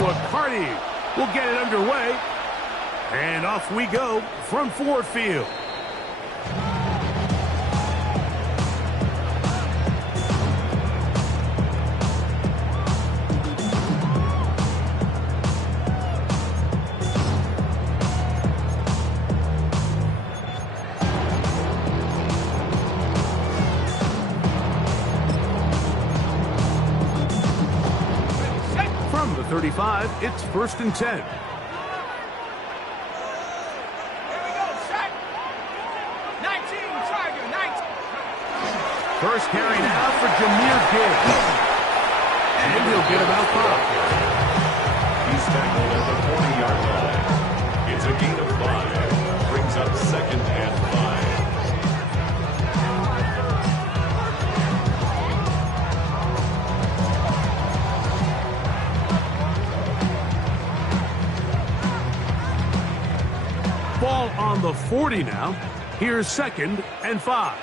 into a carty. We'll get it underway. And off we go from Ford Field. From the 35, it's 1st and 10. First carry now for Jameer Gibbs. And he'll get about 5. He's tackled at the 40-yard line. It's a gain of 5. Brings up 2nd and 5. Ball on the 40 now. Here's 2nd and 5.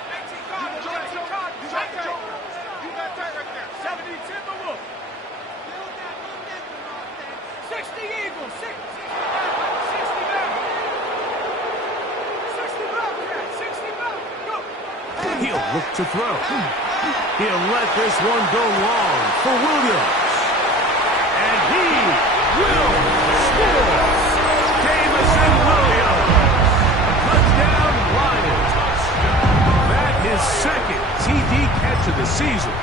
He'll look to throw. He'll let this one go long for Williams. And he will score. Jamison Williams. Touchdown, Lions. That is 2nd TD catch of the season.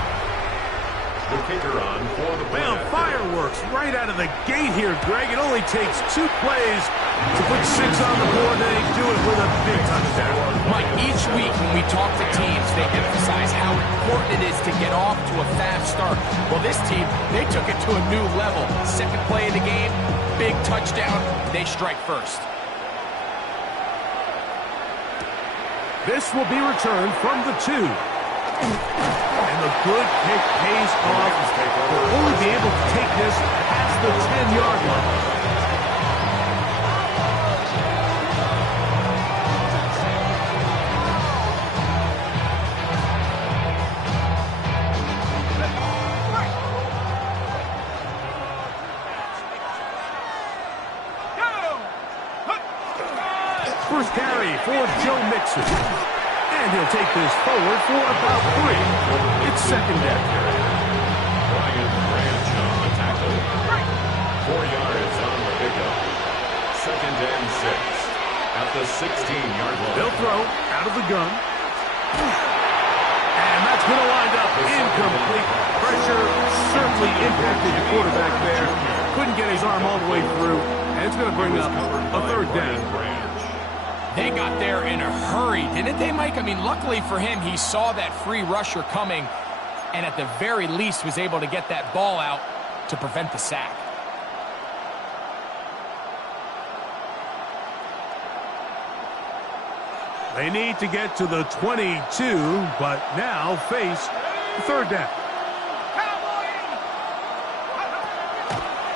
The kicker on for the Well, fireworks right out of the gate here, Greg. It only takes 2 plays to put 6 on the board, and they do it with a big touchdown. Mike, each week when we talk to teams, they emphasize how important it is to get off to a fast start. Well, this team, they took it to a new level. 2nd play of the game, big touchdown, they strike first. This will be returned from the 2. And the good kick pays off. They'll only be able to take this past the 10-yard line. First carry for Joe Mixon. And he'll take this forward for about 3. It's 2nd down. Brian Branch on the tackle. 4 yards on the pickup. 2nd and 6. At the 16-yard line. They'll throw out of the gun. And that's going to wind up incomplete. Pressure certainly impacted the quarterback there. Couldn't get his arm all the way through. And it's going to bring up a 3rd down. They got there in a hurry, didn't they, Mike? I mean, luckily for him, he saw that free rusher coming and at the very least was able to get that ball out to prevent the sack. They need to get to the 22, but now face 3rd down.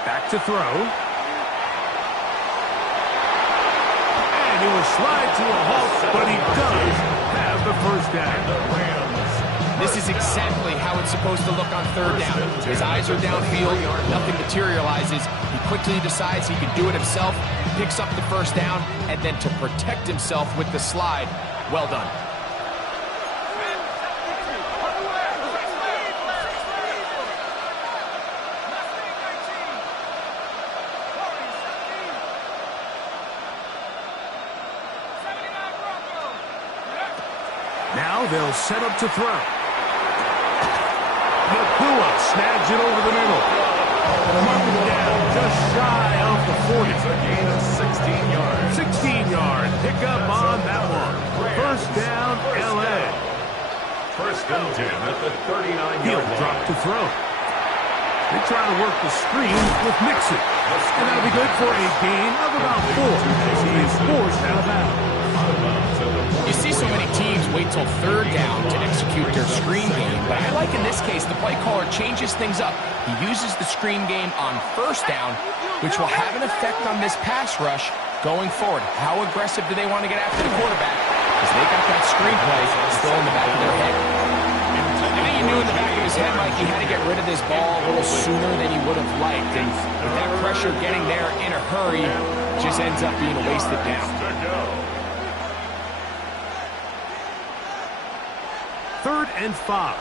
Back to throw. He will slide to a halt, but he does have the 1st down. This is exactly how it's supposed to look on 3rd down. His eyes are downfield, nothing materializes. He quickly decides he can do it himself, picks up the 1st down, and then to protect himself with the slide, well done. Now they'll set up to throw. Nakua snags it over the middle. Marking down just shy of the 40. It's a gain of 16 yards. 16-yard pickup on that one. 1st down, L.A. 1st and 10 at the 39-yard line. He'll drop to throw. They try to work the screen with Mixon. And that'll be good for a gain of about 4 as he is forced out of bounds. You see so many teams wait till 3rd down to execute their screen game, but I like in this case the play caller changes things up. He uses the screen game on 1st down, which will have an effect on this pass rush going forward. How aggressive do they want to get after the quarterback? Because they got that screen play still in the back of their head. I think he knew in the back of his head, Mike, he had to get rid of this ball a little sooner than he would have liked. And with that pressure getting there in a hurry, it just ends up being a wasted down. 3rd and 5.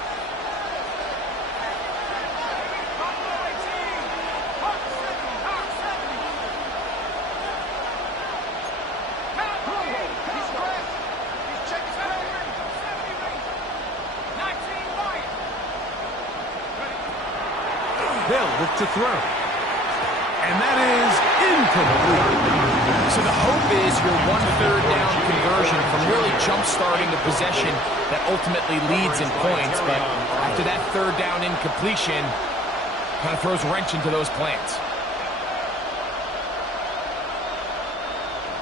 They'll look to throw. And that is incomplete. So the hope is your 1/3 down conversion from really jump-starting the possession that ultimately leads in points. But after that 3rd down incompletion, kind of throws a wrench into those plans.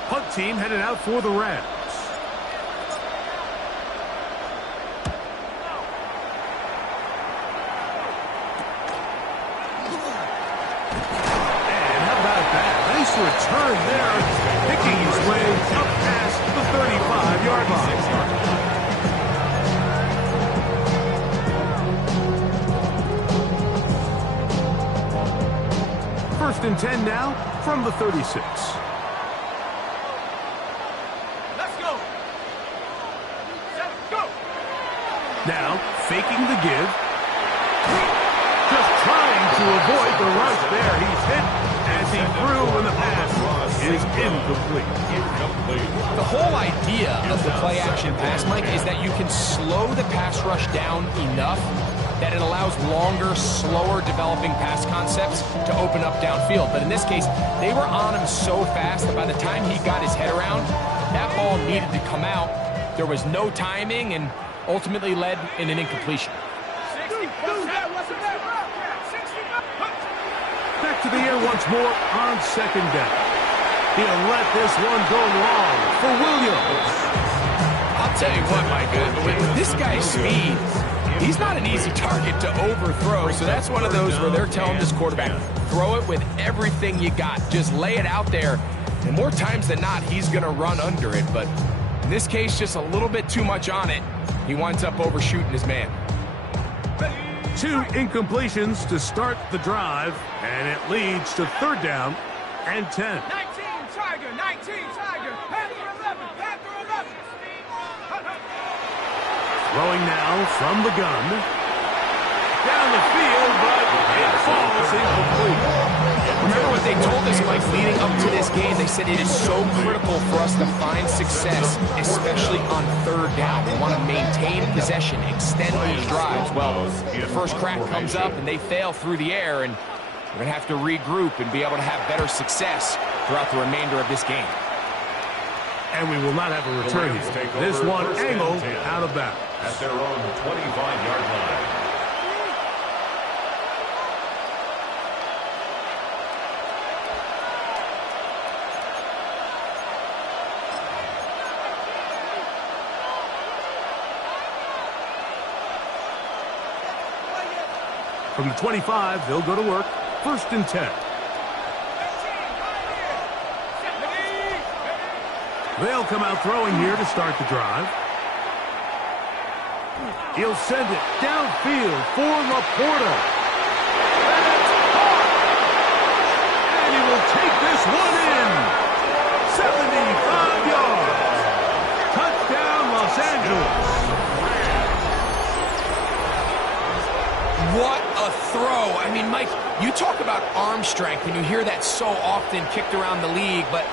Punt team headed out for the Rams. Return there, picking his way up past the 35-yard line. 1st and 10 now from the 36. Let's go. Go. Now faking the give. Just trying to avoid the rush there. He's hit as he threw when the pass is incomplete. The whole idea of the play-action pass, Mike, is that you can slow the pass rush down enough that it allows longer, slower developing pass concepts to open up downfield. But in this case, they were on him so fast that by the time he got his head around, that ball needed to come out. There was no timing and ultimately led in an incompletion. Back to the air once more on 2nd down. He'll let this one go long for Williams. I'll tell you what, Mike, with this guy's speed, he's not an easy target to overthrow. So that's one of those where they're telling this quarterback, throw it with everything you got. Just lay it out there. And more times than not, he's going to run under it. But in this case, just a little bit too much on it. He winds up overshooting his man. 2 incompletions to start the drive, and it leads to 3rd down and 10. 19 Tiger, 19 Tiger, Panther 11, Panther 11. Throwing now from the gun. Down the field, but it falls incomplete. Remember what they told us, Mike, leading up to this game? They said it is so critical for us to find success, especially on 3rd down. We want to maintain possession, extend these drives. Well, the first crack comes up and they fail through the air, and we're going to have to regroup and be able to have better success throughout the remainder of this game. And we will not have a return here. This one angled out of bounds. At their own 25-yard line. From the 25, they'll go to work. 1st and 10. They'll come out throwing here to start the drive. He'll send it downfield for Laporta. And he will take this one in. 75 yards. Touchdown, Los Angeles. What a throw. I mean, Mike, you talk about arm strength, and you hear that so often kicked around the league, but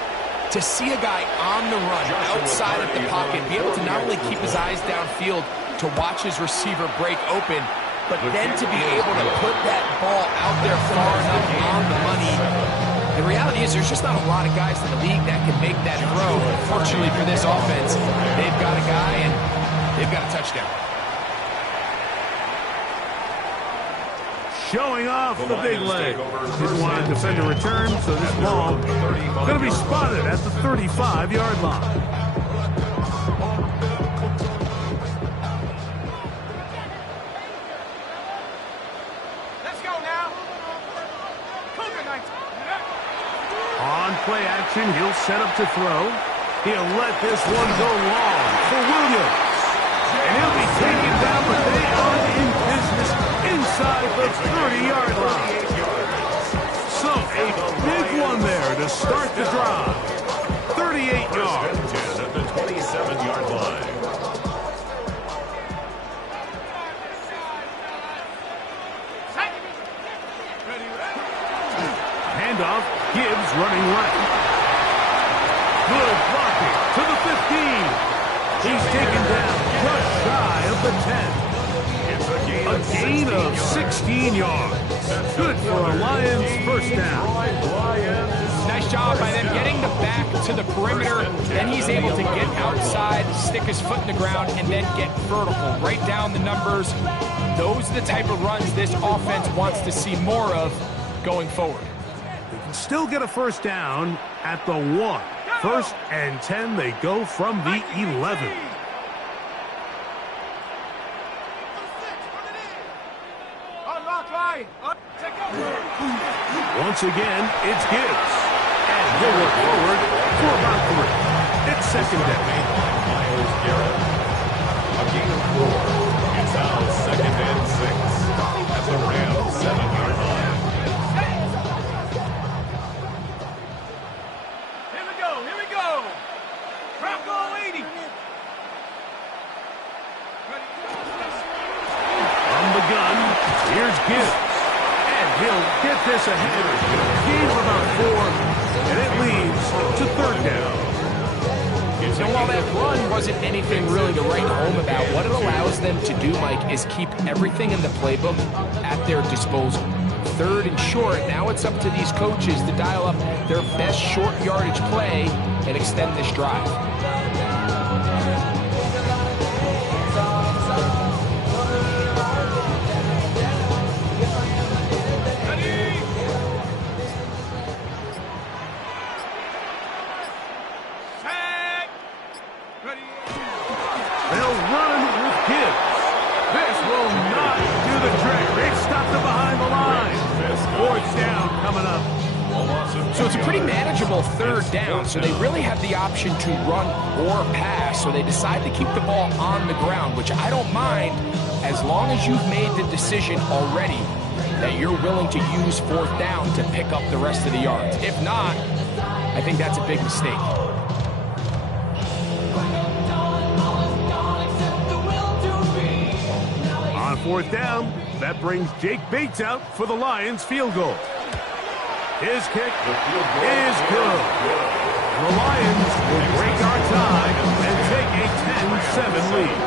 to see a guy on the run, outside of the pocket, be able to not only keep his eyes downfield to watch his receiver break open, but then to be able to put that ball out there far enough on the money. The reality is there's just not a lot of guys in the league that can make that throw. Fortunately for this offense, they've got a guy, and they've got a touchdown. Showing off the big leg. Didn't want to defend a return, so this ball going to be spotted at the 35-yard line. Let's go now. On play action, he'll set up to throw. He'll let this one go long for Williams. And he'll be taken down, but they are in business 30-yard line. So a big one there to start the drive. 38 yards. At the 27-yard line. Handoff, Gibbs running right. Good blocking to the 15. He's taken down just shy of the 10. A gain of 16 yards. Good for a Lions first down. Nice job by them getting the back to the perimeter. Then he's able to get outside, stick his foot in the ground, and then get vertical. Right down the numbers. Those are the type of runs this offense wants to see more of going forward. They can still get a first down at the 1. First and 10, they go from the 11. Once again, it's Gibbs. And he'll look forward for about 3. It's second down. Myles Garrett. A gain of 4. It's now second and 6. At the Rams 7-yard line. Here we go. Bronco 80. From the gun, here's Gibbs. He'll get this ahead. Gain of about 4, and it leads to third down. So while that run wasn't anything really to write home about, what it allows them to do, Mike, is keep everything in the playbook at their disposal. Third and short, now it's up to these coaches to dial up their best short yardage play and extend this drive. They'll run with Gibbs. This will not do the trick. They've stopped them behind the line. Fourth down coming up. So it's a pretty manageable third down, so they really have the option to run or pass, so they decide to keep the ball on the ground, which I don't mind as long as you've made the decision already that you're willing to use fourth down to pick up the rest of the yards. If not, I think that's a big mistake. On fourth down, that brings Jake Bates out for the Lions field goal. His kick is good. The Lions will break our tie and take a 10-7 lead.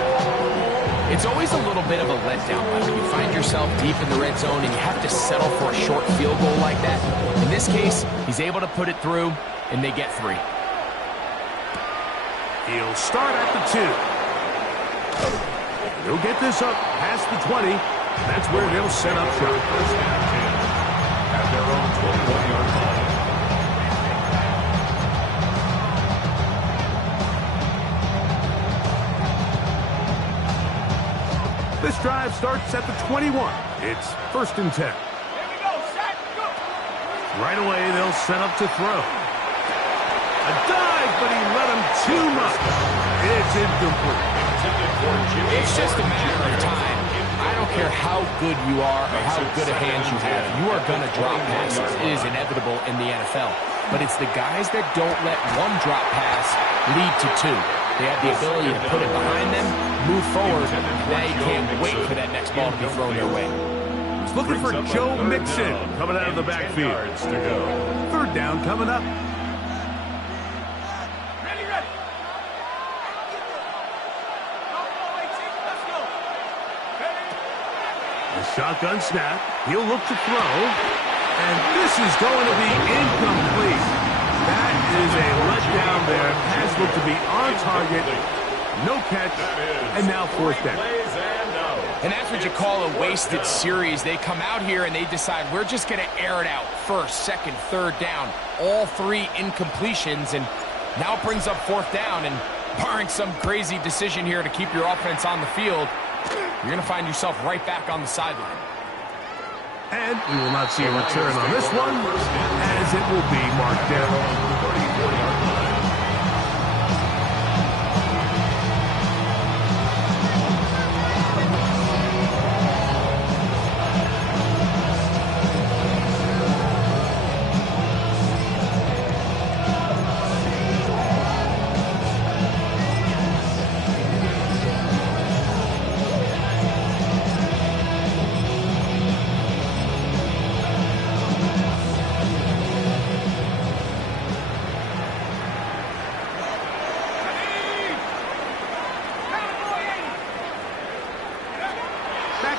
It's always a little bit of a letdown when you find yourself deep in the red zone and you have to settle for a short field goal like that. In this case, he's able to put it through, and they get 3. He'll start at the 2. He'll get this up past the 20. That's where they'll set up shop. First and 10. At their own 21-yard line. This drive starts at the 21. It's first and 10. Here we go, set, go. Right away, they'll set up to throw. A dive, but he let him too much. It's incomplete. It's just a matter of time. I don't care how good you are or how good a hand you have. You are going to drop passes. It is inevitable in the NFL. But it's the guys that don't let one drop pass lead to 2. They have the ability to put it behind them, move forward, and now you can't wait for that next ball to be thrown your way. He's looking for Joe Mixon coming out of the backfield. Third down coming up. Ready. Bronco 18, let's go. The shotgun snap. He'll look to throw. And this is going to be incomplete. That is a letdown there. Pass looked to be on target. No catch. And now fourth down. And that's what you call a wasted series. They come out here and they decide we're just going to air it out. First, second, third down. All 3 incompletions. And now it brings up fourth down. And barring some crazy decision here to keep your offense on the field, you're going to find yourself right back on the sideline. And we will not see a return on this one, as it will be marked down.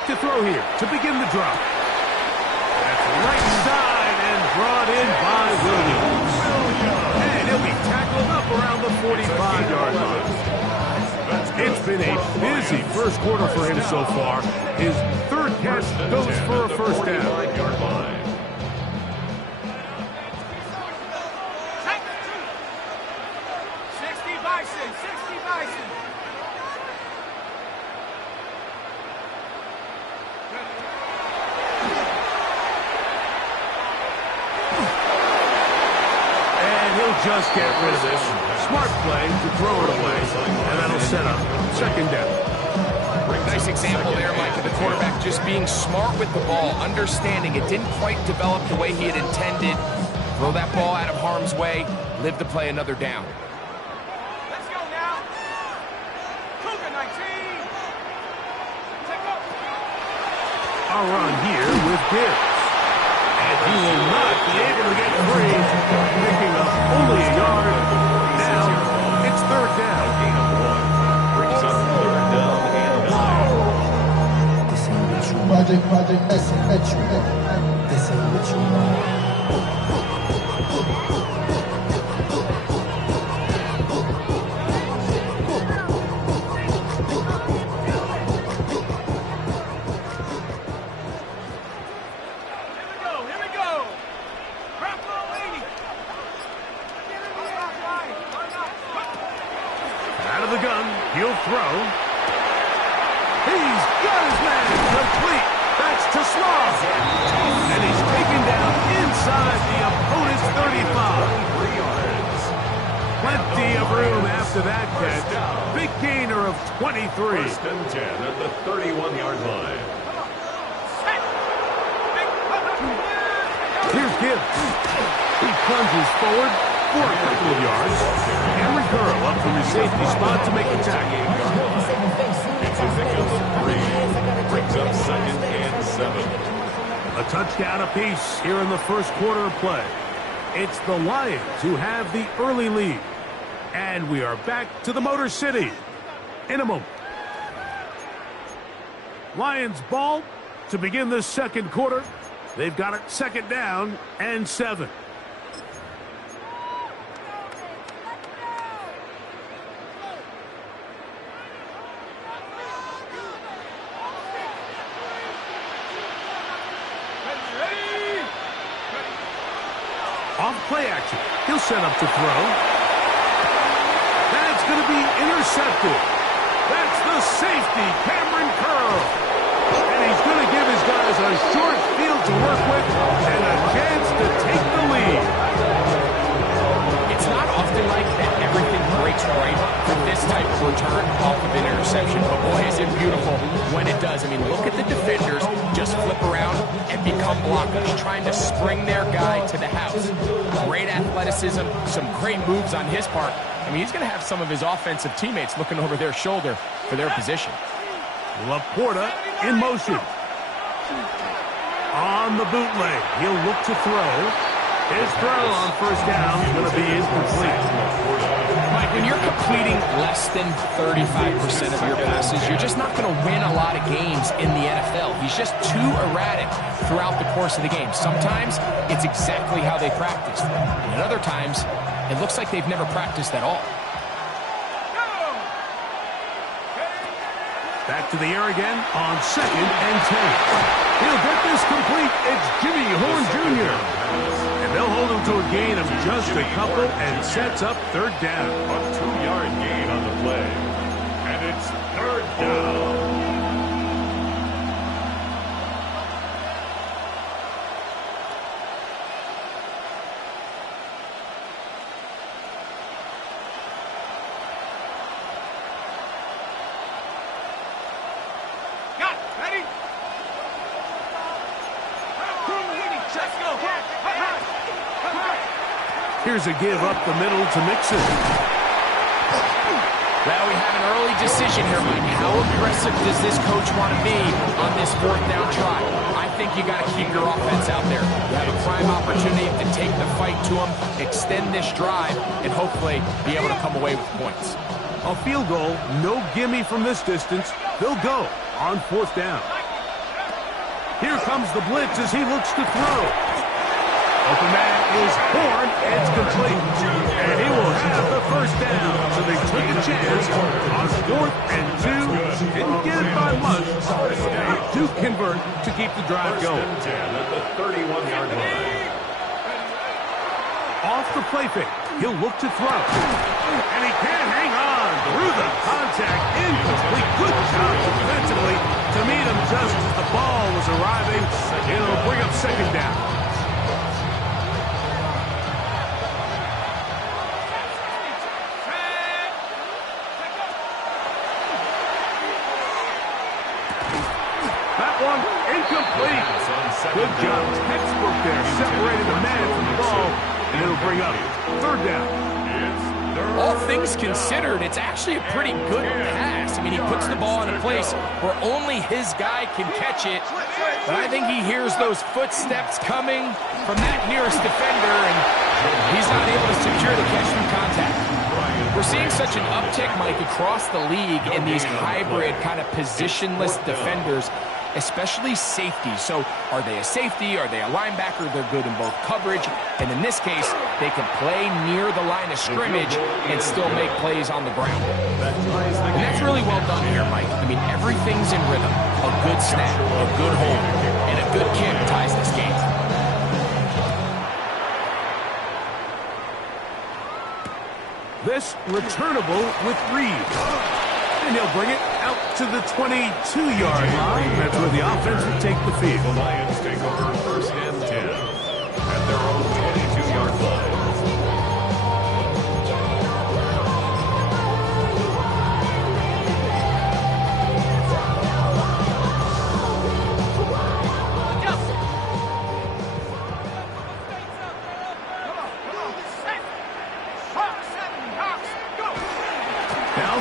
to throw here to begin the drop. That's right side and brought in by Williams. And he'll be tackled up around the 45-yard line. It's been a busy first quarter for him so far. His third catch goes for a first down. Just get rid of this. Smart play to throw it away, and that'll set up second down. Nice example there, Mike, of the quarterback just being smart with the ball, understanding it didn't quite develop the way he had intended. Throw that ball out of harm's way, live to play another down. Let's go now. Cougar 19. Take up. A run here with Gibbs. And he will not be able to get free, picking up only a yard. Now, it's third down. Gain of 1 brings up third down and 9. This ain't what you want. Project, this ain't what you want. This ain't what you want. He'll throw. He's got his man complete. That's to Slav. And he's taken down inside the opponent's 35. 3 yards. Plenty of room after that catch. Big gainer of 23. First and 10 at the 31-yard line. Here's Gibbs. He plunges forward for a couple of yards. Henry Curl up from his safety spot to make the tackle. It's a pick of 3. Brings up second and 7. A touchdown apiece here in the first quarter of play. It's the Lions who have the early lead. And we are back to the Motor City in a moment. Lions ball to begin the second quarter. They've got it second down and 7. Off play action. He'll set up to throw. That's going to be intercepted. That's the safety, Cameron Curl. And he's going to give his guys a short field to work with and a chance to take the lead. It's not often like that everything breaks right for this type of return off of an interception. But boy, is it beautiful when it does. I mean, look at the defenders just flip around and become blockers, trying to spring their guy to the house. Great athleticism, some great moves on his part. I mean, he's going to have some of his offensive teammates looking over their shoulder for their position. Laporta in motion. On the bootleg, he'll look to throw. His throw on first down is going to be incomplete. Mike, when you're completing less than 35% of your passes, you're just not going to win a lot of games in the NFL. He's just too erratic throughout the course of the game. Sometimes it's exactly how they practiced. And at other times, it looks like they've never practiced at all. Back to the air again on second and 10. He'll get this complete. It's Jimmy Horn Jr. And they'll hold him to a gain of just a couple and sets up third down. A 2-yard gain on the play. And it's third down. Here's a give up the middle to Mixon. Well, we have an early decision here, Mike. How aggressive does this coach want to be on this fourth down try? I think you got to keep your offense out there. You have a prime opportunity to take the fight to them, extend this drive, and hopefully be able to come away with points. A field goal, no gimme from this distance. They'll go on fourth down. Here comes the blitz as he looks to throw. Open man is Horn. It's complete. And he will have the first down. So they took a chance on 4th and 2. Didn't get it by much. They do convert to keep the drive going. 10 at the 31-yard line. Off the play fake. He'll look to throw. And he can't hang on through the contact. Incomplete. Good job defensively to meet him just as the ball was arriving. It'll bring up second down. One incomplete. Good job. Textbook there. Separating the man from the ball. And it'll bring up third down. All things considered, it's actually a pretty good pass. I mean, he puts the ball in a place where only his guy can catch it. But I think he hears those footsteps coming from that nearest defender, and he's not able to secure the catch through contact. We're seeing such an uptick, Mike, across the league in these hybrid kind of positionless defenders, especially safety. So are they a safety? Are they a linebacker? They're good in both coverage. And in this case, they can play near the line of scrimmage and still make plays on the ground. And that's really well done here, Mike. I mean, everything's in rhythm. A good snap, a good hold, and a good kick ties this game. This returnable with Reed. And he'll bring it out to the 22-yard line. That's where the offense will take the field. The Lions take over 1st and 10 at their own 22-yard line.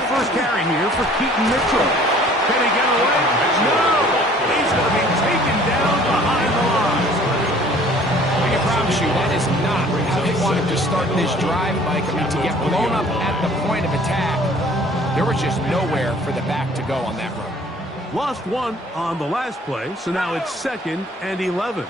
First carry here for Keaton Mitchell. Can he get away? No! He's going to be taken down behind the line. I can promise you that is not how they wanted to start this drive, Mike. I mean, to get blown up at the point of attack, there was just nowhere for the back to go on that run. Lost one on the last play, so now it's 2nd and 11.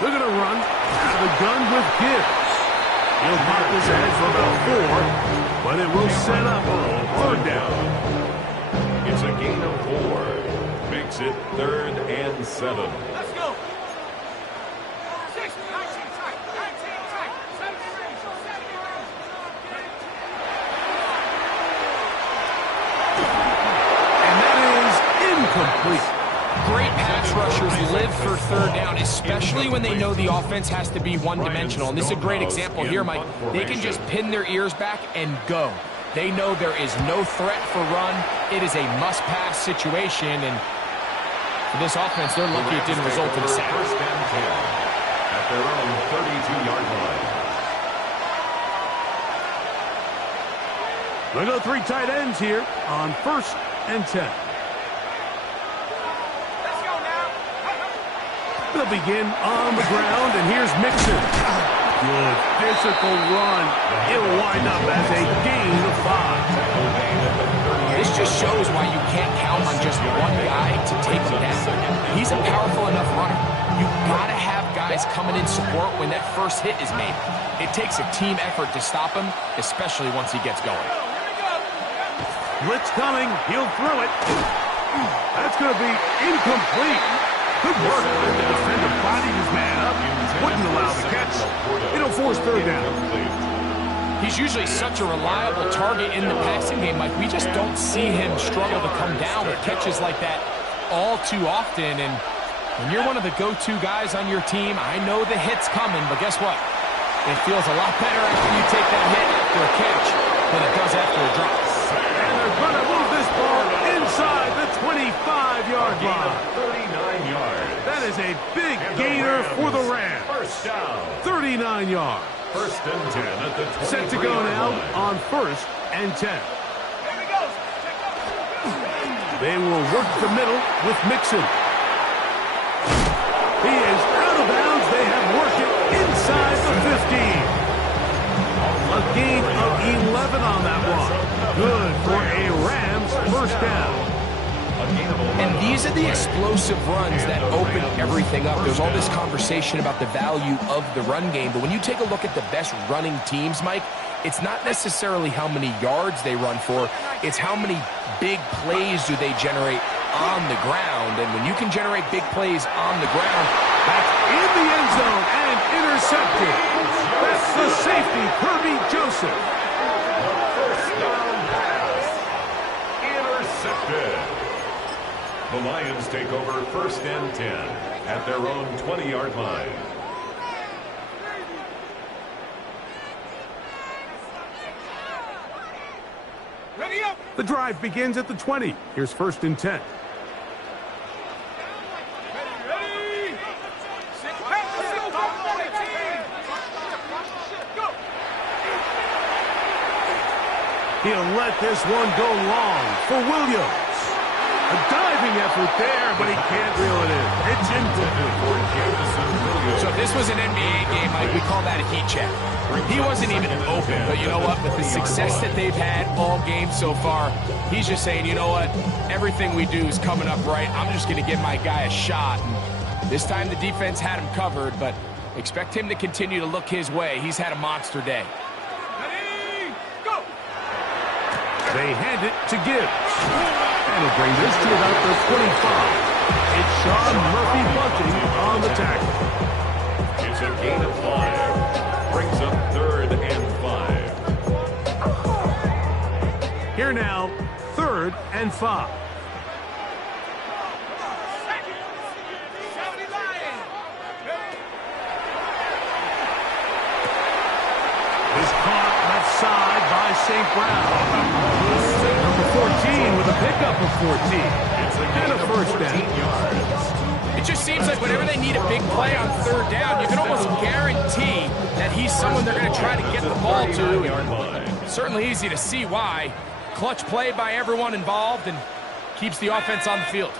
They're going to run out of the gun with Gibbs. He'll pop this ahead for about 4, but it will set up 3rd down. It's a gain of 4. Makes it 3rd and 7. Let's go. 6, 19 tight, 19 tight, 70 range, 70 range. And that is incomplete. Great pass rushers live for 3rd down, especially when they know the offense has to be one-dimensional. And this is a great example here, Mike. They can just pin their ears back and go. They know there is no threat for run. It is a must-pass situation, and for this offense, they're lucky it didn't result in a sack. 1st and 10 at their own 32-yard line. They go 3 tight ends here on 1st and 10. They'll begin on the ground, and here's Mixon. Good physical run. It'll wind up as a gain of 5. This just shows why you can't count on just one guy to take him down. He's a powerful enough runner. You've got to have guys coming in support when that first hit is made. It takes a team effort to stop him, especially once he gets going. Blitz coming. He'll throw it. That's going to be incomplete. Good work. The defender bodied his man up. Wouldn't allow the catch. It'll force 3rd down. He's usually such a reliable target in the passing game, Mike. We just don't see him struggle to come down with catches like that all too often. And when you're one of the go-to guys on your team, I know the hit's coming, but guess what? It feels a lot better after you take that hit after a catch than it does after a drop. And they're going to move this ball inside the 25-yard line. 39 yards. That is a big gainer for the Rams. 1st down. 39 yards. 1st and 10 at the 23-yard Set to go now line. on 1st and 10. Here we go. They will work the middle with Mixon. He is out of bounds. They have worked it inside the 15. A Good for a Rams first down. And these are the explosive runs that open everything up. There's all this conversation about the value of the run game, but when you take a look at the best running teams, Mike, it's not necessarily how many yards they run for, it's how many big plays do they generate on the ground. And when you can generate big plays on the ground, that's in the end zone and intercepted. That's the safety, Kirby Joseph. First down pass. Intercepted. The Lions take over 1st and 10 at their own 20-yard line. Ready up. The drive begins at the 20. Here's 1st and 10. Ready. Sit back. Go. He'll let this one go long for Williams. A diving effort there, but he can't reel it in. It's incomplete. so if this was an NBA game, Mike, we call that a heat check. He wasn't even open, but you know what? With the success that they've had all game so far, he's just saying, you know what? Everything we do is coming up right. I'm just going to give my guy a shot. And this time the defense had him covered, but expect him to continue to look his way. He's had a monster day. Ready. Go. They hand it to Gibbs. And he'll bring this to about the 25. It's Sean Murphy bunting on the tackle. It's a gain of 5. Brings up 3rd and 5. Here now, 3rd and 5. Is caught left side by St. Brown. Number 14 with a pickup of 14. And a first down. It just seems like whenever they need a big play on 3rd down, you can almost guarantee that he's someone they're going to try to get the ball to. Certainly easy to see why. Clutch play by everyone involved and keeps the offense on the field.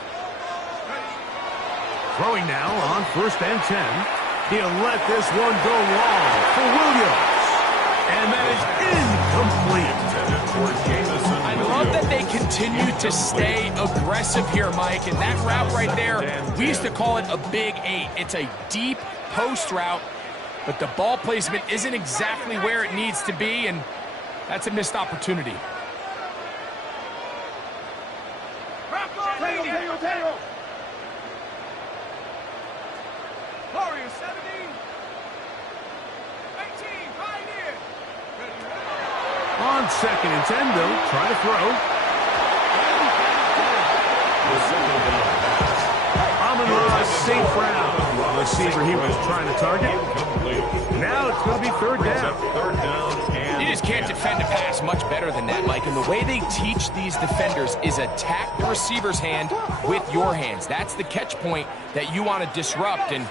Throwing now on 1st and 10. He'll let this one go long for Williams. And that is incomplete. I love that they continue to stay aggressive here, Mike. And that route right there, we used to call it a big 8. It's a deep post route, but the ball placement isn't exactly where it needs to be, and that's a missed opportunity. Warriors 70. 18. Pioneer. On 2nd and 10, they'll try to throw. Amon-Ra St. Brown, the receiver he was trying to target. Now it's going to be 3rd down. You just can't defend a pass much better than that, Mike. And the way they teach these defenders is attack the receiver's hand with your hands. That's the catch point that you want to disrupt, and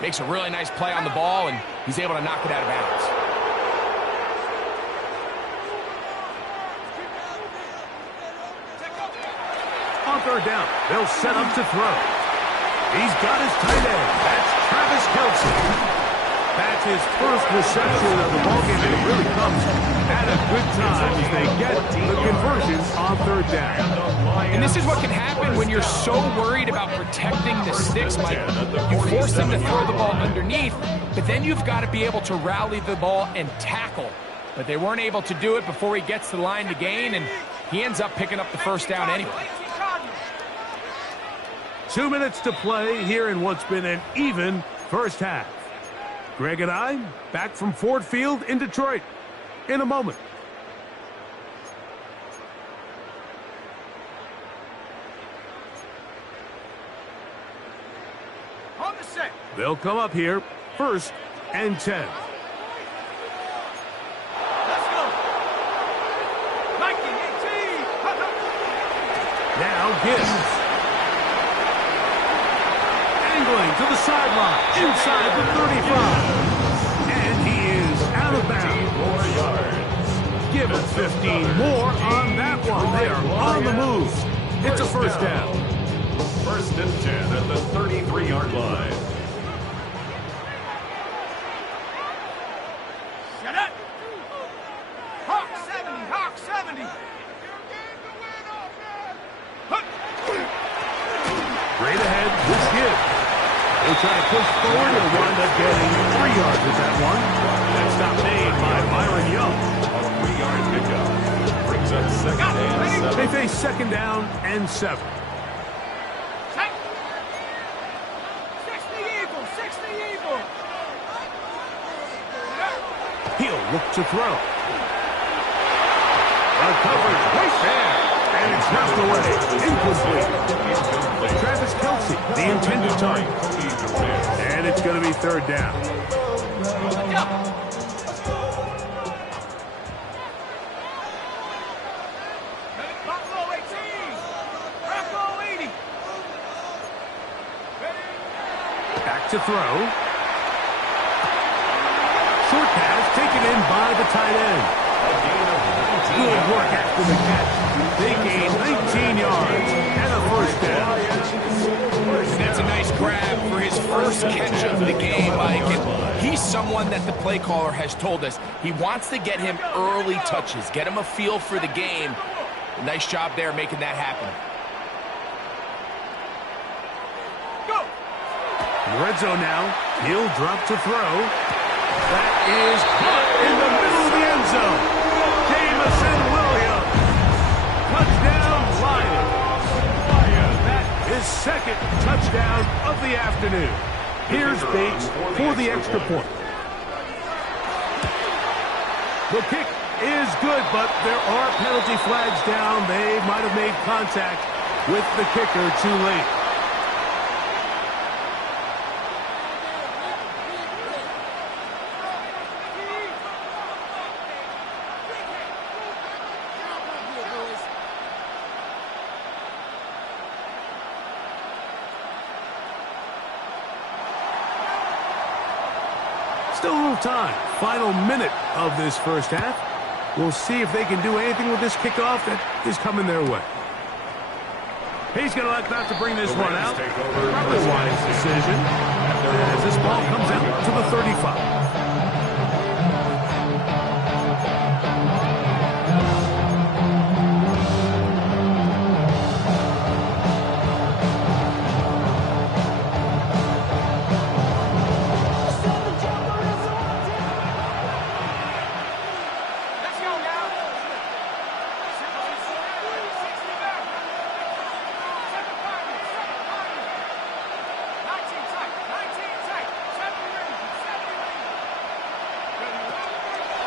makes a really nice play on the ball, and he's able to knock it out of bounds. On 3rd down, they'll set up to throw. He's got his tight end. That's Travis Kelce. That's his first reception of the ballgame, and it really comes at a good time as they get the conversion on 3rd down. And this is what can happen when you're so worried about protecting the sticks, Mike. You force them to throw the ball underneath, but then you've got to be able to rally the ball and tackle. But they weren't able to do it before he gets to the line to gain, and he ends up picking up the first down anyway. 2 minutes to play here in what's been an even first half. Greg and I back from Ford Field in Detroit in a moment. On the set. They'll come up here, 1st and 10. Let's go. 1918. Now Gibbs. Angling to the sideline, inside the 35. And he is out of bounds. 4 yards. Give it 15 more on that one. They are on the move. It's a first down. 1st and 10 at the 33-yard line. Shut up. Hawk 70. Hawk 70. They try to push forward and wind up getting 3 yards with that one. That stop made by Byron Young. A 3-yard pickup. Brings up second and 7. They face second down and 7. He'll look to throw. A coverage right there. And it's knocked away. Incomplete. Travis Kelce, the intended target. And it's going to be third down. Back to throw. Short pass taken in by the tight end. Good work after the catch. They gain 19 yards and a first down. That's a nice grab for his first catch of the game, Mike. And he's someone that the play caller has told us he wants to get him early touches, get him a feel for the game. Nice job there making that happen. Red zone now. He'll drop to throw. That is caught in the middle of the end zone. Jamison Williams. Touchdown, Lions. That is second touchdown of the afternoon. Here's Bates for the extra point. The kick is good, but there are penalty flags down. They might have made contact with the kicker too late. Still a little time. Final minute of this first half. We'll see if they can do anything with this kickoff that is coming their way. He's going to elect not to bring this one out. Probably a wise decision as this ball comes out to the 35.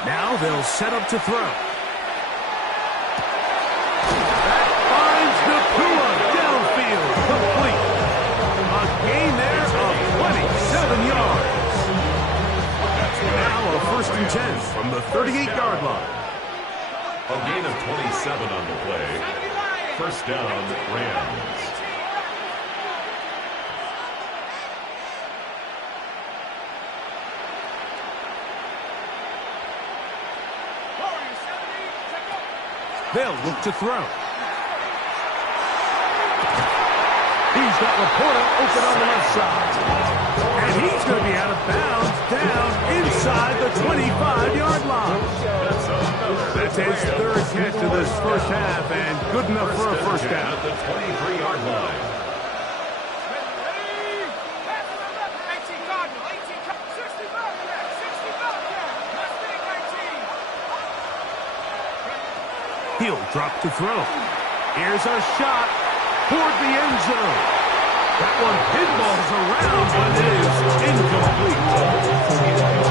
Now they'll set up to throw. That finds Nakua downfield, complete. A gain there of 27 yards. Now a 1st and 10 from the 38-yard line. A gain of 27 on the play. First down, Rams. They'll look to throw. He's got Laporta open on the left side. And he's going to be out of bounds down inside the 25-yard line. That's his 3rd catch of this first half and good enough for a first down. At the 23-yard line. He'll drop to throw. Here's a shot toward the end zone. That one pinballs around, but it is incomplete.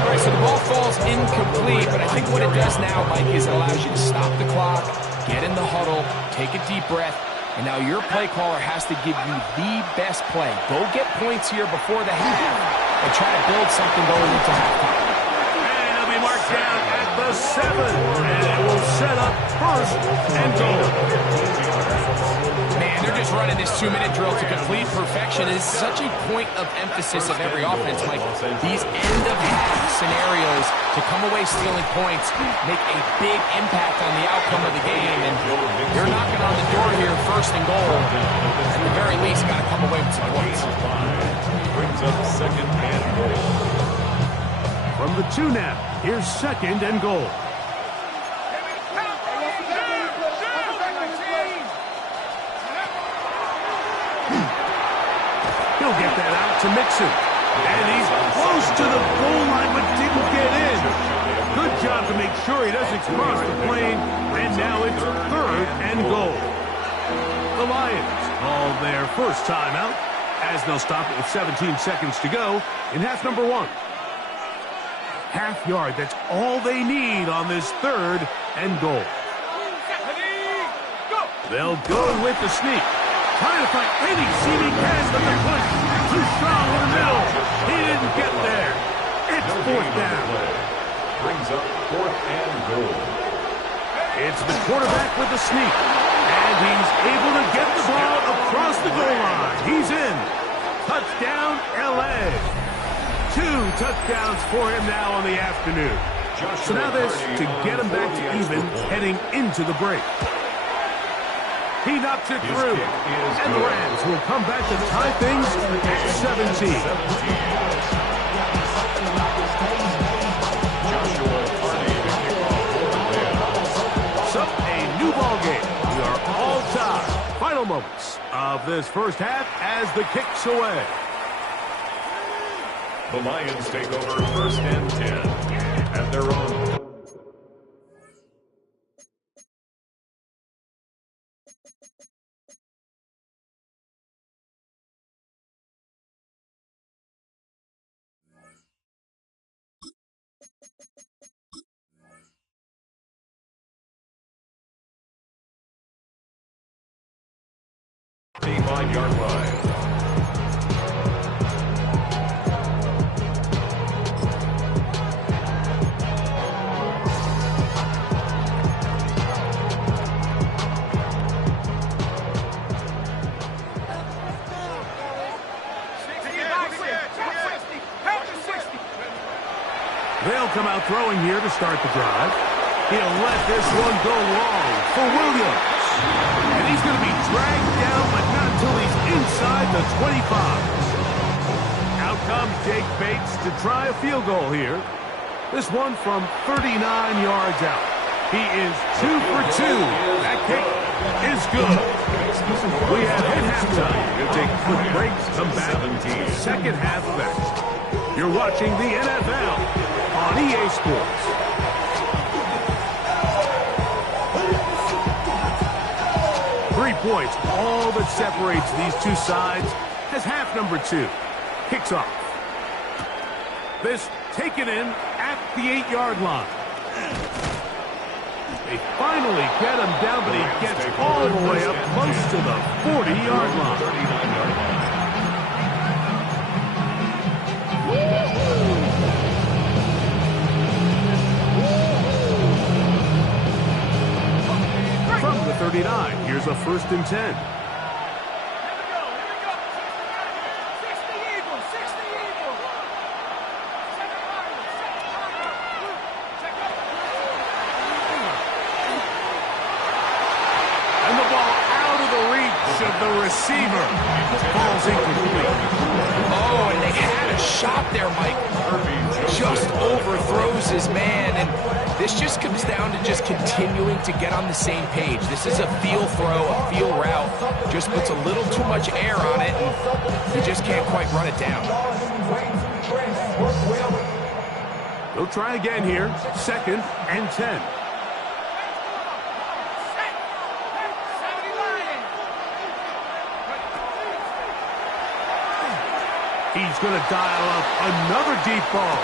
All right, so the ball falls incomplete, but I think what it does now, Mike, is it allows you to stop the clock, get in the huddle, take a deep breath, and now your play caller has to give you the best play. Go get points here before the half and try to build something going into halftime. And he'll be marked down at the 7, and it will set up 1st and goal. Man, they're just running this 2-minute drill to complete perfection. It's such a point of emphasis of every offense, Mike. These end-of-half scenarios to come away stealing points make a big impact on the outcome of the game. And you're knocking on the door here, 1st and goal. At the very least, got to come away with some points. Brings up 2nd and goal. From the 2 now, here's 2nd and goal. He'll get that out. to Mixon. And he's close to the goal line, but didn't get in. Good job to make sure he doesn't cross the plane. And now it's 3rd and goal. The Lions call their first timeout as they'll stop it with 17 seconds to go in half number 1. Half yard, that's all they need on this 3rd and goal. They'll go with the sneak. Trying to find any seaming pass on the push. Too strong in the middle. He didn't get there. It's 4th down. Brings up 4th and goal. It's the quarterback with the sneak. And he's able to get the ball across the goal line. He's in. Touchdown, L.A. 2 touchdowns for him now on the afternoon. So now this to get him back to even heading into the break. He knocks it through. And the Rams will come back to tie things at 17. So, a new ball game. We are all tied. Final moments of this first half as the kick's away. The Lions take over 1st and 10 at their own. Five-yard line. They'll come out throwing here to start the drive. He'll let this one go long for Williams. And he's going to be dragged down, but not until he's inside the 25. Out comes Jake Bates to try a field goal here. This one from 39 yards out. He is 2 for 2. That kick is good. We have hit halftime. We'll take a quick break, come back. Second half next. You're watching the NFL on EA Sports. Points, all that separates these two sides as half number 2 kicks off. This taken in at the 8-yard line. They finally get him down, but he gets all the way up close to the 40-yard line. 39-yard line. From the 39, here's a 1st and 10. And the ball out of the reach of the receiver. Falls incomplete. Oh, and they had a shot there, Mike. Just overthrows his man, and this just comes down to just continuing to get on the same page. This is a feel throw, a feel route. Just puts a little too much air on it, and you just can't quite run it down. They'll try again here. 2nd and 10. He's going to dial up another deep ball.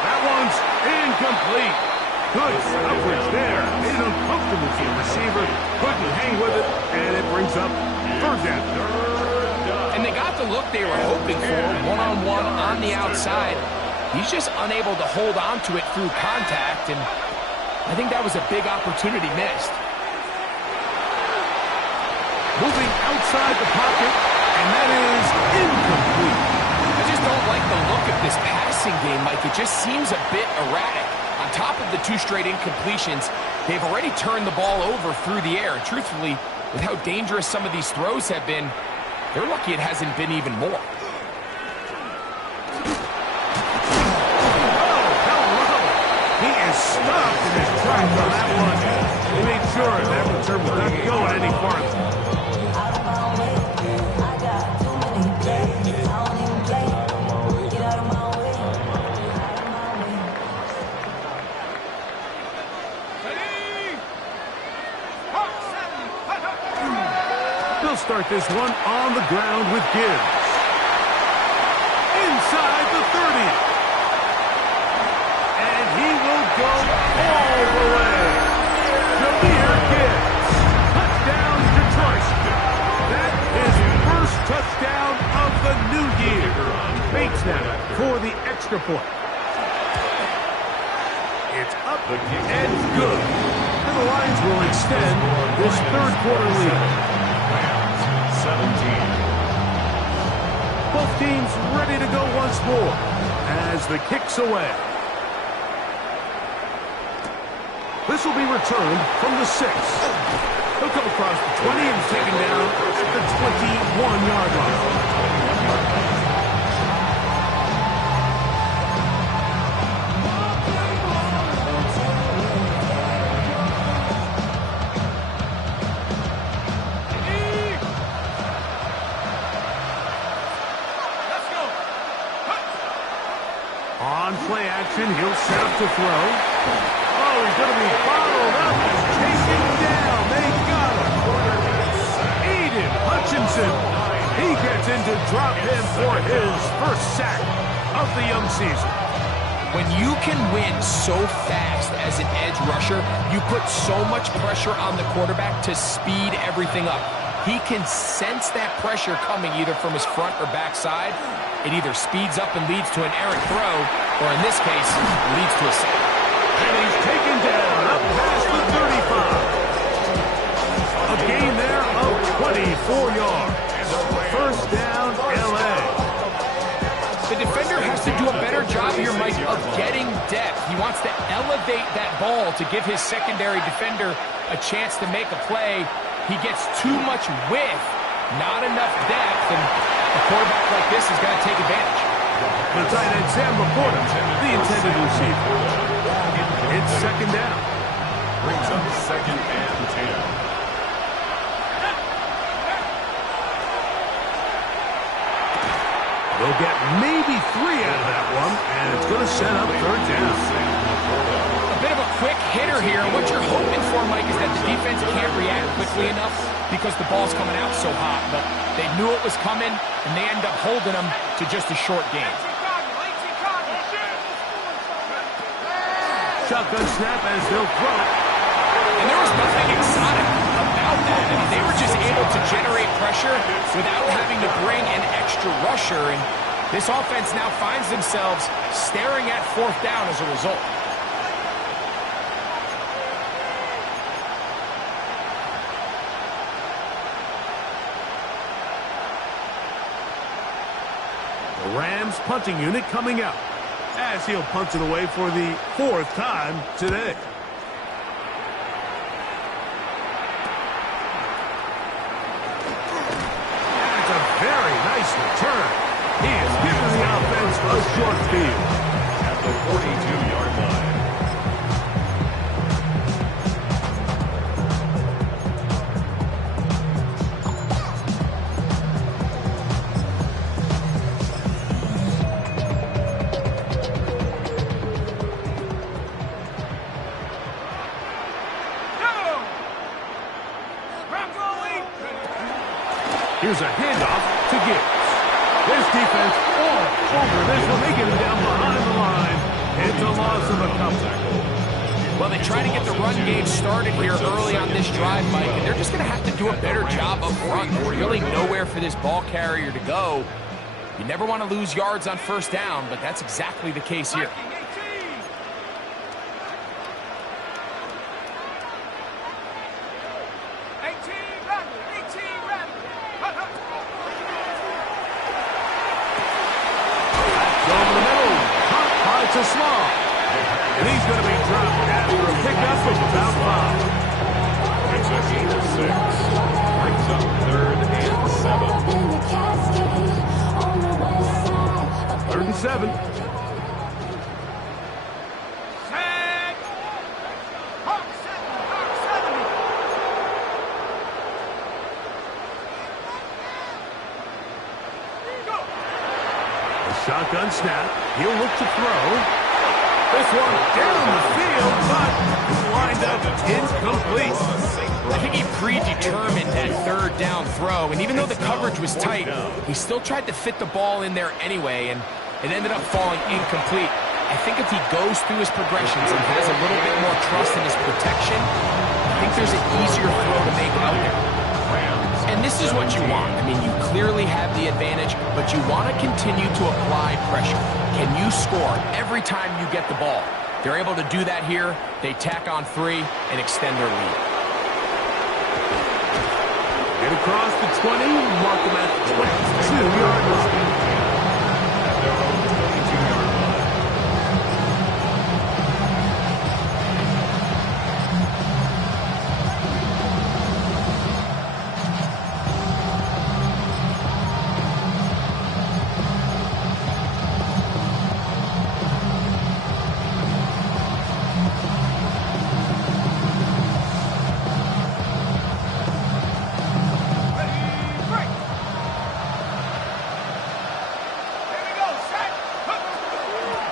That one's incomplete. Good coverage there. Made it uncomfortable for the receiver. Couldn't hang with it, and it brings up 3rd down. And they got the look they were hoping for, one-on-one on the outside. He's just unable to hold on to it through contact, and I think that was a big opportunity missed. Moving outside the pocket, and that is incomplete. I just don't like the look of this passing game, Mike. It just seems a bit erratic. On top of the 2 straight incompletions, they've already turned the ball over through the air. And truthfully, with how dangerous some of these throws have been, they're lucky it hasn't been even more. He is stopped in his tracks on that one. They made sure that return was not going any farther. start this one on the ground with Gibbs. Inside the 30. And he will go all the way. Jameer Gibbs. Touchdown, Detroit. That is first touchdown of the new year. Bates now for the extra point. It's up and good. And the Lions will extend this third quarter lead. 17. Both teams ready to go once more as the kick's away. This will be returned from the 6. He'll come across the 20 and taken down at the 21-yard line. On play action, he'll set up to throw. Oh, he's going to be followed up and taken down. They got him. Aiden Hutchinson. He gets into drop him for his first sack of the young season. When you can win so fast as an edge rusher, you put so much pressure on the quarterback to speed everything up. He can sense that pressure coming either from his front or back side. It either speeds up and leads to an errant throw, or in this case, leads to a sack. And he's taken down up past the 35. A gain there of 24 yards. First down, L.A. The defender has to do a better job here, Mike, of getting depth. He wants to elevate that ball to give his secondary defender a chance to make a play. He gets too much width, not enough depth, and a quarterback like this has got to take advantage. The tight end, Sam Laporta, the intended receiver. It's second down. Brings up second and 10. They'll get maybe 3 out of that one, and it's going to set up third down. A bit of a quick hitter here. What you're hoping for, Mike, is that the defense can't react quickly enough because the ball's coming out so hot. But they knew it was coming, and they end up holding them to just a short game. Shotgun snap as they'll throw it. And there was nothing exotic about that. I mean, they were just able to generate pressure without having to bring an extra rusher. And this offense now finds themselves staring at fourth down as a result. The Rams punting unit coming out as he'll punt it away for the 4th time today. That's a very nice return. He has given the offense a short field. At the 42-yard line. Here's a handoff to Gibbs. This defense all over this one. They get him down behind the line. It's a loss of a couple. Well, they try to get the run game started here early on this drive, Mike, and they're just going to have to do a better job up front. There's really nowhere for this ball carrier to go. You never want to lose yards on first down, but that's exactly the case here. To Small. And he's going to be dropped after a pickup of about 5. It's a gain of 6. Brings up third and 7. 3rd and 7. Shotgun snap. He'll look to throw. This one down the field, but lined up incomplete. I think he predetermined that 3rd down throw, and even though the coverage was tight, he still tried to fit the ball in there anyway, and it ended up falling incomplete. I think if he goes through his progressions and has a little bit more trust in his protection, I think there's an easier throw to make out there. And this is what you want. I mean, you clearly have the advantage, but you want to continue to apply pressure. Can you score every time you get the ball? They're able to do that here. They tack on 3 and extend their lead. Get across the 20, mark them at the 22-yard line. At their own 22-yard line.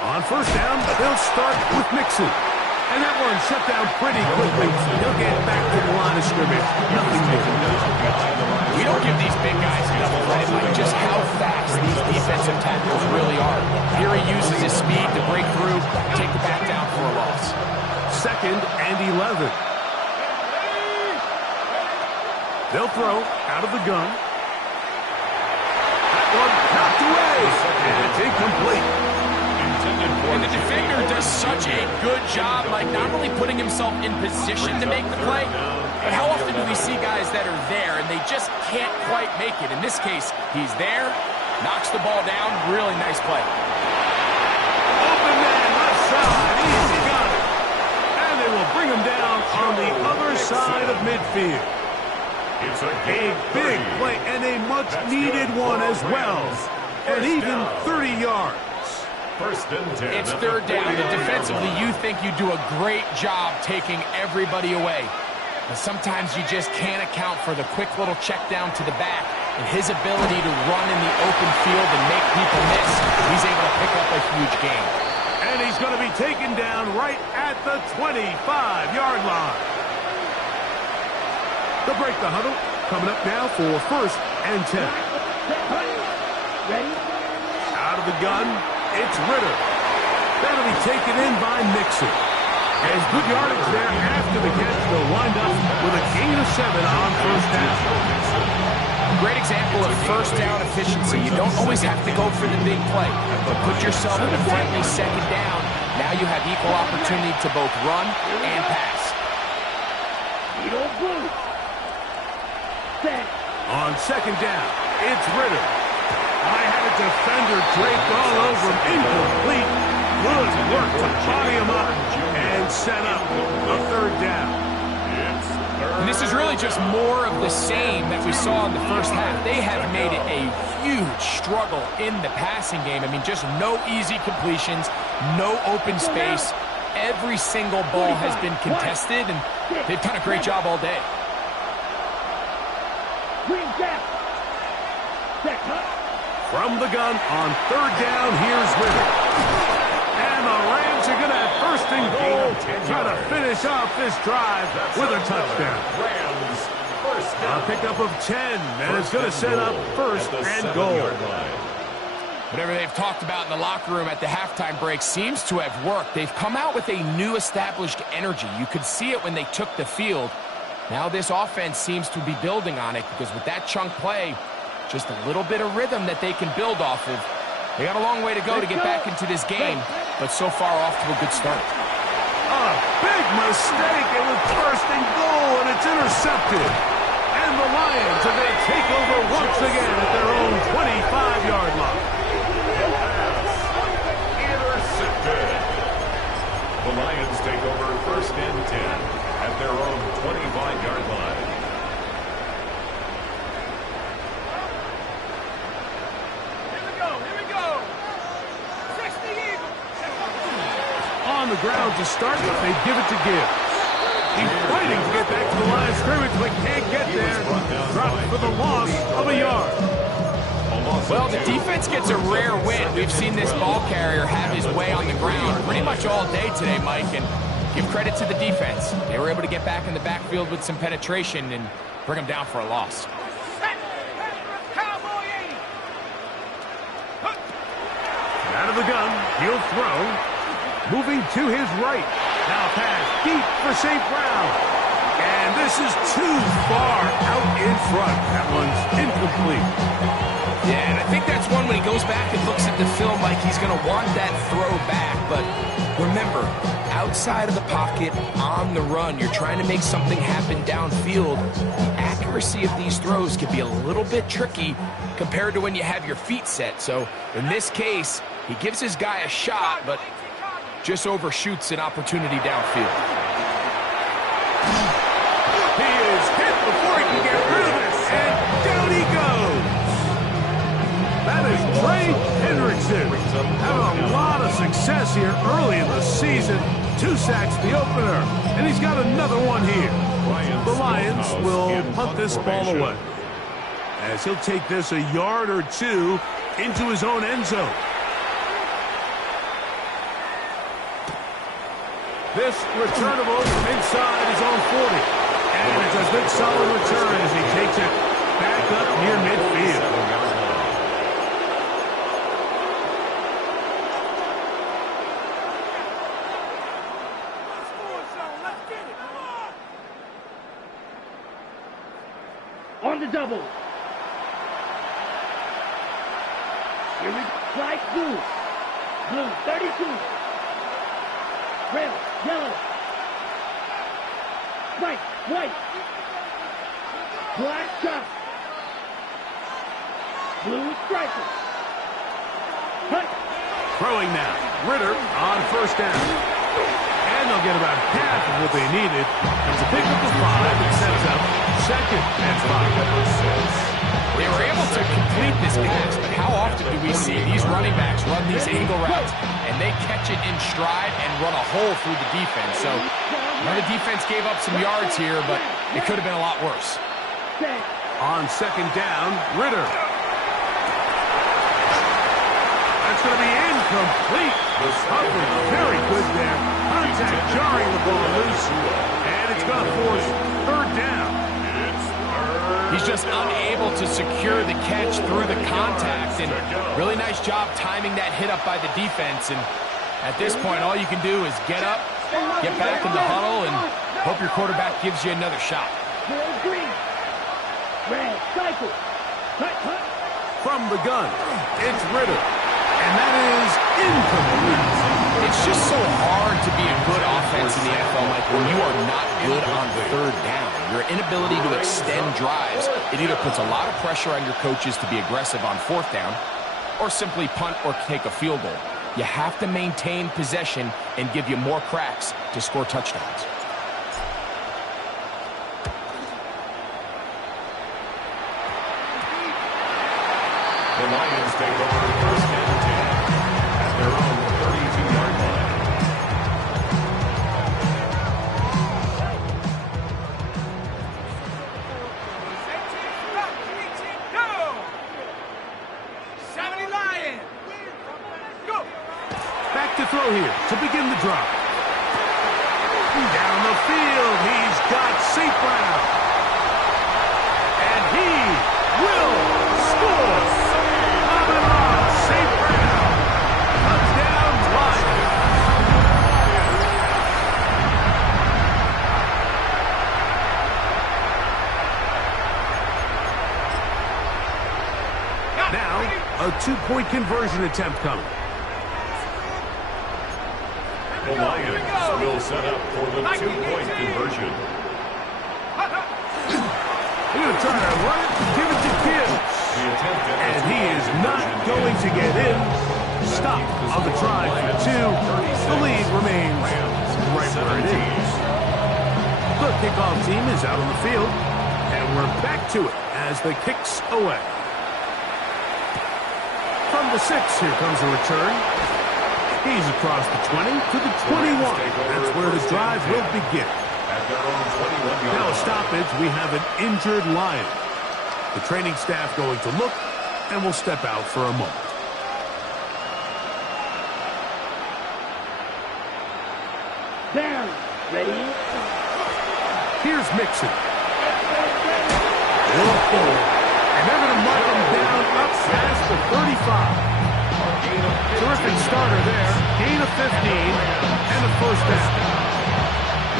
On first down, they'll start with Mixon. And that one shut down pretty quickly. He'll get back to the line of scrimmage. Nothing new. We don't give these big guys enough credit by just how fast these defensive tackles really are. Here he uses his speed to break through, take the back down for a loss. 2nd and 11. They'll throw out of the gun. That one knocked away. And it's incomplete. And the defender does such a good job, like not only putting himself in position to make the play, but how often do we see guys that are there and they just can't quite make it? In this case, he's there, knocks the ball down, really nice play. Open man, left side, easy got it. And they will bring him down on the other side of midfield. It's a big play and a much-needed one as well. And even 30 yards. 1st and 10. It's 3rd down, and defensively you think you do a great job taking everybody away. But sometimes you just can't account for the quick little check down to the back and his ability to run in the open field and make people miss. He's able to pick up a huge gain. And he's going to be taken down right at the 25-yard line. They'll break the huddle. Coming up now for 1st and 10. Out of the gun, it's Ritter. That'll be taken in by Mixon. And good yardage there after the catch. They'll wind up with a gain of 7 on 1st down. Great example of 1st down efficiency. You don't always have to go for the big play, but put yourself in a friendly 2nd down. Now you have equal opportunity to both run and pass. On 2nd down, it's Ritter. I had a defender draped all over him. Incomplete. Good work to body him up and set up a 3rd down. And this is really just more of the same that we saw in the first half. They have made it a huge struggle in the passing game. I mean, just no easy completions, no open space. Every single ball has been contested, and they've done a great job all day. From the gun on 3rd down, here's Ritter. And the Rams are going to have 1st and goal. Try to finish off this drive with a touchdown. A pickup of 10, and it's going to set up 1st and goal. Whatever they've talked about in the locker room at the halftime break seems to have worked. They've come out with a new established energy. You could see it when they took the field. Now this offense seems to be building on it because with that chunk play, just a little bit of rhythm that they can build off of. They got a long way to go to get back into this game, but so far off to a good start. A big mistake. It was 1st and goal, and it's intercepted. And the Lions are going to take over once again at their own 25-yard line. Intercepted. The Lions take over 1st and 10 at their own 25-yard line. On the ground to start, they give it to Gibbs. He's fighting to get back to the line of scrimmage, but can't get there. Dropped for the loss of a yard. Well, the defense gets a rare win. We've seen this ball carrier have his way on the ground pretty much all day today, Mike, and give credit to the defense. They were able to get back in the backfield with some penetration and bring them down for a loss. Out of the gun, he'll throw. Moving to his right. Now pass deep for St. Brown. And this is too far out in front. That one's incomplete. Yeah, and I think that's one when he goes back and looks at the film like he's going to want that throw back. But remember, outside of the pocket, on the run, you're trying to make something happen downfield. The accuracy of these throws can be a little bit tricky compared to when you have your feet set. So in this case, he gives his guy a shot, but just overshoots an opportunity downfield. He is hit before he can get rid of this, and down he goes. That is Trey Hendrickson, having a lot of success here early in the season. 2 sacks the opener, and he's got another one here. The Lions will punt this ball away, as he'll take this a yard or 2 into his own end zone. This returnable from inside his own 40. And it's a good solid return as he takes it back up near midfield. On the double. Here we flag blue. Blue 32. Red, yellow. White. Black chop. Blue striker. Hunt. Throwing now. Ritter on first down. And they'll get about half of what they needed. It's a pick up of 5 that sets up second and 5. They were able to complete this pass, but how often do we see these running backs run these angle routes and they catch it in stride and run a hole through the defense? So the defense gave up some yards here, but it could have been a lot worse. On second down, Ritter. That's going to be incomplete. The coverage very good there. Contact jarring the ball loose, and it's going to force third down. He's just unable to secure the catch through the contact, and really nice job timing that hit up by the defense. And at this point, all you can do is get up, get back in the huddle, and hope your quarterback gives you another shot. Red, cycle. From the gun, it's Ritter, and that is incomplete. It's just so hard to be a good offense in the NFL, Mike, when you are not good on third down. Your inability to extend drives, it either puts a lot of pressure on your coaches to be aggressive on fourth down or simply punt or take a field goal. You have to maintain possession and give you more cracks to score touchdowns. The Lions take over first and 10 at their own 32-yard line. Back to throw here to begin the drive. Down the field, he's got St. Brown. And he will score. St. Brown. Touchdown, Lions. Now, a 2-point conversion attempt coming. The Lions will set up for the 2-point conversion. They're going to try to run it, give it to Gibbs. And he is not going to get in. Stop on the drive for 2. The lead remains right where it is. The kickoff team is out on the field, and we're back to it as the kick's away. From the 6, here comes a return. He's across the 20 to the 21. That's where the drive will begin. Now a stoppage, we have an injured Lion. The training staff going to look, and will step out for a moment. Down. Ready? Here's Mixon. And they're going to mark him down up past the 35. Terrific starter there. Gain of 15 and a first down.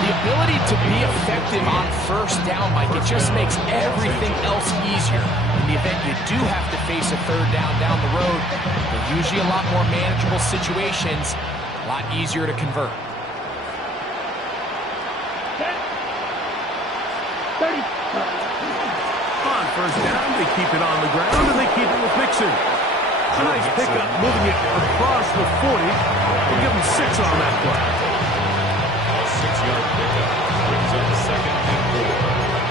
The ability to be effective on first down, Mike, it just makes everything else easier. In the event you do have to face a third down the road, they're usually a lot more manageable situations, a lot easier to convert. 30. On first down, they keep it on the ground, and they keep it with Mixon. A nice pickup, moving it across the 40. We'll give them 6 on that play. A 6-yard pickup brings up 2nd and 4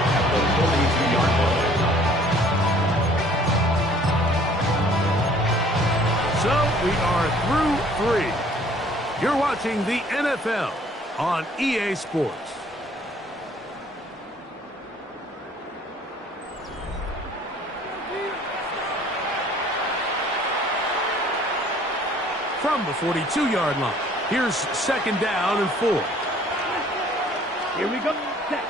at the 42-yard line. So we are through 3. You're watching the NFL on EA Sports. From the 42-yard line, here's 2nd down and 4. Here we go. Set.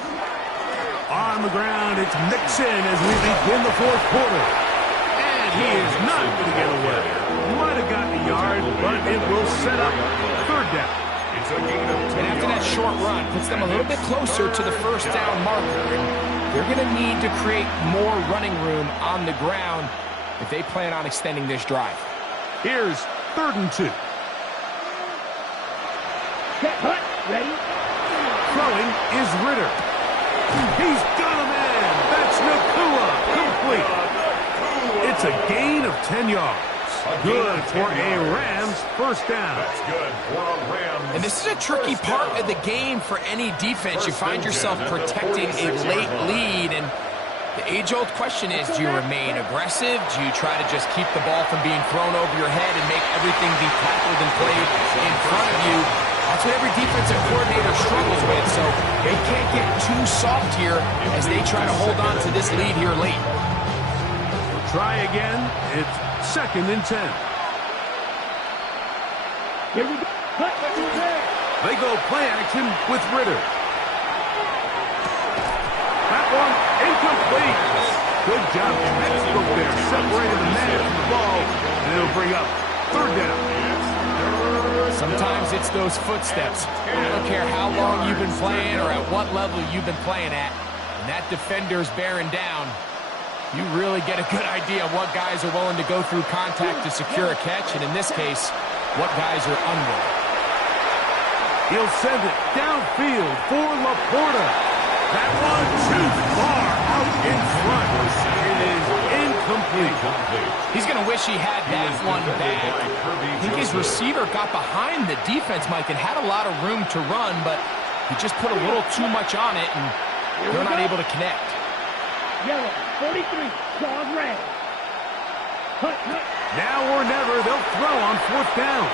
On the ground, it's Mixon as we begin the 4th quarter. And he is not going to get away. Might have gotten a yard, but it will set up 3rd down. It's a gain of 10 And after that short run, puts them a little bit closer to the first down marker. And they're going to need to create more running room on the ground if they plan on extending this drive. Here's 3rd and 2. Set. Hut. Ready. Throwing is Ritter. He's got a man. That's Nakua. Complete. It's a gain of 10 yards. Good for a Rams first down. That's good for a Rams. And this is a tricky part of the game for any defense. You find yourself protecting a late lead, and the age-old question is, do you remain aggressive? Do you try to just keep the ball from being thrown over your head and make everything be tackled and played in front of you? That's what every defensive coordinator struggles with, so they can't get too soft here as they try to hold on to this lead here late. We'll try again. It's 2nd and 10. Here we go. Hut. They go play action with Ritter. That one incomplete. Good job. Textbook there. Separated the man from the ball, and it'll bring up 3rd down. Sometimes it's those footsteps. I don't care how long you've been playing or at what level you've been playing at. When that defender's bearing down, you really get a good idea of what guys are willing to go through contact to secure a catch, and in this case, what guys are unwilling. He'll send it downfield for Laporta. That one too far out in front. It is incomplete. He's going to wish he had that one back. I think his receiver got behind the defense, Mike, and had a lot of room to run, but he just put a little too much on it, and they're not able to connect. Yellow. 43. Claws red. Hut. Hut. Now or never, they'll throw on 4th down.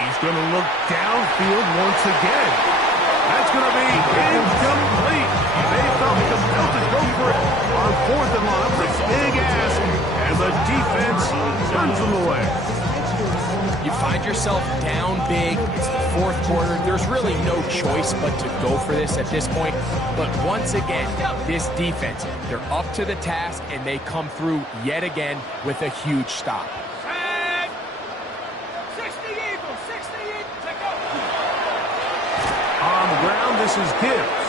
He's going to look downfield once again. That's going to be incomplete. They felt compelled to go for it on 4th and long. It's a big ask, and the defense turns them away. You find yourself down big. It's the 4th quarter. There's really no choice but to go for this at this point. But once again, this defense, they're up to the task, and they come through yet again with a huge stop. And 60 Eagles, 60 Eagles, take over. On the ground, this is Gibbs.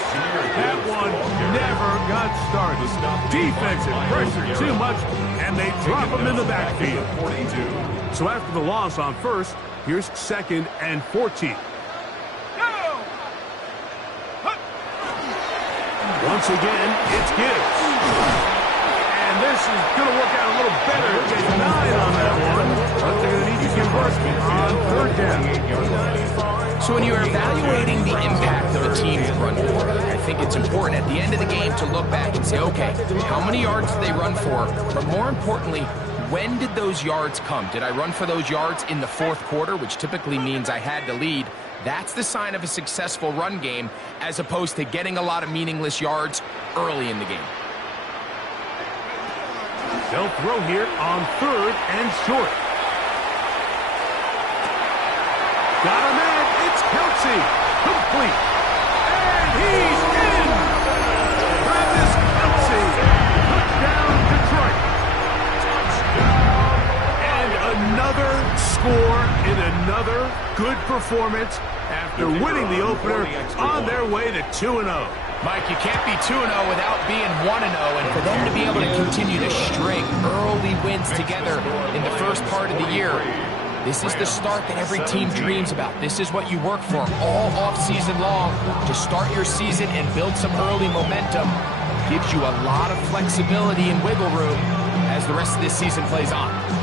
That one never got started. Defensive pressure too much, and they drop him in the backfield. So after the loss on 1st, here's 2nd and 14. Go! Hut. Once again, it's Gibbs. And this is going to work out a little better. Get 9 on that one. But they're going to need to convert on 3rd down. So when you're evaluating the impact of a team's run for, I think it's important at the end of the game to look back and say, okay, how many yards did they run for? But more importantly, when did those yards come? Did I run for those yards in the 4th quarter, which typically means I had to lead? That's the sign of a successful run game, as opposed to getting a lot of meaningless yards early in the game. They'll throw here on 3rd and short. Got a man. It's Kelsey. Complete. And he's in. Travis Kelsey. Touchdown, Detroit. And another score Another good performance after winning the opener on their way to 2-0. Mike, you can't be 2-0 without being 1-0, and for them to be able to continue to string early wins together in the first part of the year, this is the start that every team dreams about. This is what you work for all off-season long, to start your season and build some early momentum. Gives you a lot of flexibility and wiggle room as the rest of this season plays on.